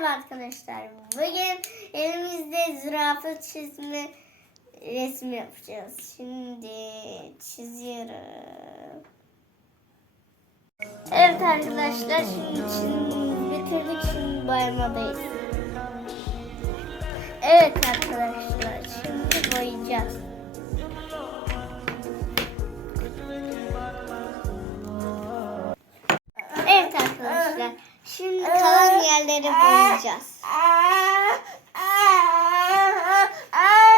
Merhaba arkadaşlar. Bugün elimizde zürafa çizme resmi yapacağız. Şimdi çiziyorum. Evet arkadaşlar şimdi çizimimizi bitirdik. Şimdi boyamadayız. Evet arkadaşlar şimdi boyayacağız. Evet arkadaşlar. Şimdi yerleri boyayacağız.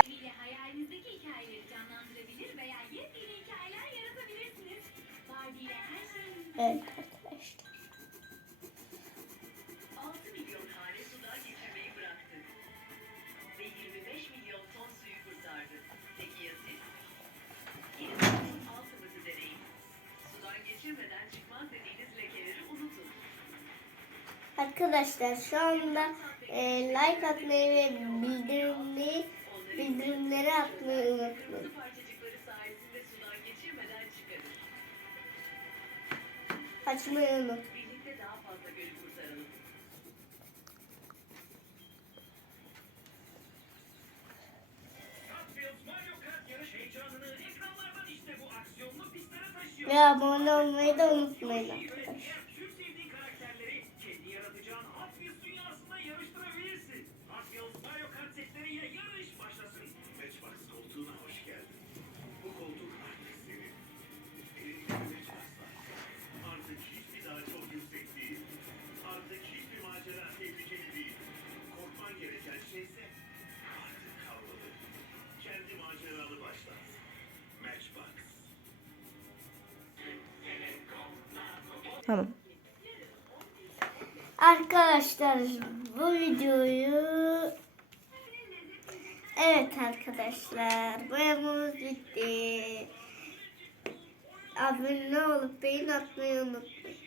ile hayalinizdeki Arkadaşlar şu anda e, like atmayı ve bildirimleri bildirimleri atmayı unutmayın. Açmayı unutmayın. Ve abone olmayı da unutmayın arkadaşlar. Tamam. Arkadaşlar bu videoyu Evet arkadaşlar boyamamız bitti. Abone olup beğen atmayı unutmayın.